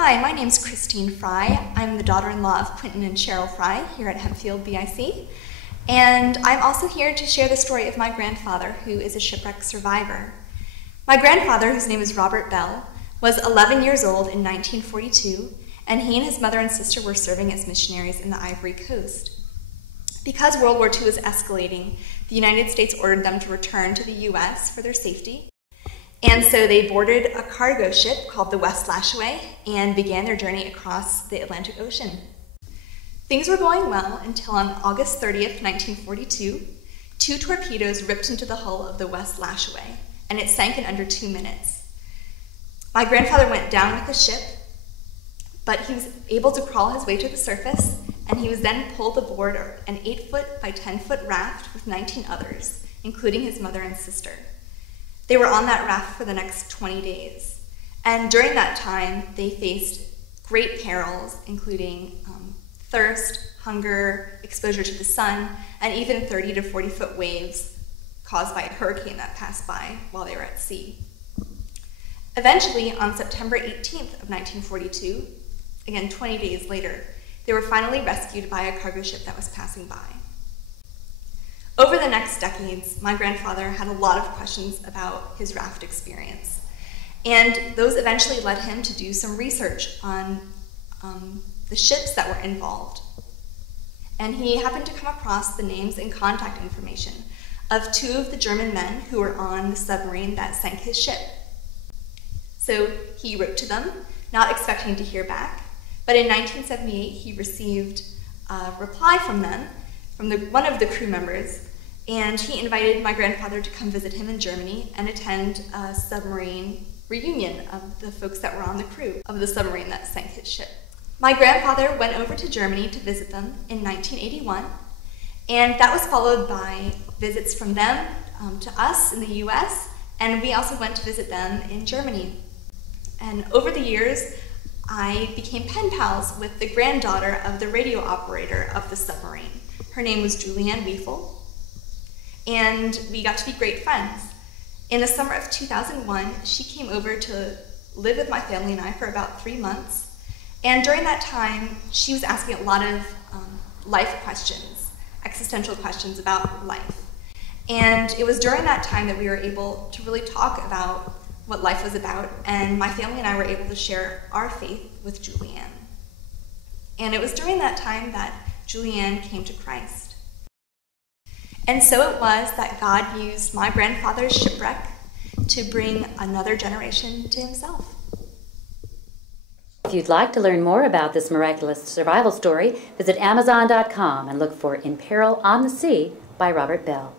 Hi, my name's Kristine Frey. I'm the daughter-in-law of Quentin and Cheryl Frey here at Hempfield BIC. And I'm also here to share the story of my grandfather, who is a shipwreck survivor. My grandfather, whose name is Robert Bell, was 11 years old in 1942, and he and his mother and sister were serving as missionaries in the Ivory Coast. Because World War II was escalating, the United States ordered them to return to the U.S. for their safety. And so they boarded a cargo ship called the West Lashaway and began their journey across the Atlantic Ocean. Things were going well until on August 30th, 1942, 2 torpedoes ripped into the hull of the West Lashaway, and it sank in under 2 minutes. My grandfather went down with the ship, but he was able to crawl his way to the surface, and he was then pulled aboard an 8-foot by 10-foot raft with 19 others, including his mother and sister. They were on that raft for the next 20 days. And during that time, they faced great perils, including thirst, hunger, exposure to the sun, and even 30 to 40-foot waves caused by a hurricane that passed by while they were at sea. Eventually, on September 18th of 1942, again 20 days later, they were finally rescued by a cargo ship that was passing by. Over the next decades, my grandfather had a lot of questions about his raft experience, and those eventually led him to do some research on the ships that were involved. And he happened to come across the names and contact information of 2 of the German men who were on the submarine that sank his ship. So he wrote to them, not expecting to hear back, but in 1978 he received a reply from them, from one of the crew members, and he invited my grandfather to come visit him in Germany and attend a submarine reunion of the folks that were on the crew of the submarine that sank his ship. My grandfather went over to Germany to visit them in 1981, and that was followed by visits from them to us in the US, and we also went to visit them in Germany. And over the years, I became pen pals with the granddaughter of the radio operator of the submarine. Her name was Julianne Wiefel, and we got to be great friends. In the summer of 2001, she came over to live with my family and I for about 3 months, and during that time, she was asking a lot of life questions, existential questions about life. And it was during that time that we were able to really talk about what life was about, and my family and I were able to share our faith with Julianne. And it was during that time that Julianne came to Christ. And so it was that God used my grandfather's shipwreck to bring another generation to himself. If you'd like to learn more about this miraculous survival story, visit Amazon.com and look for In Peril on the Sea by Robert Bell.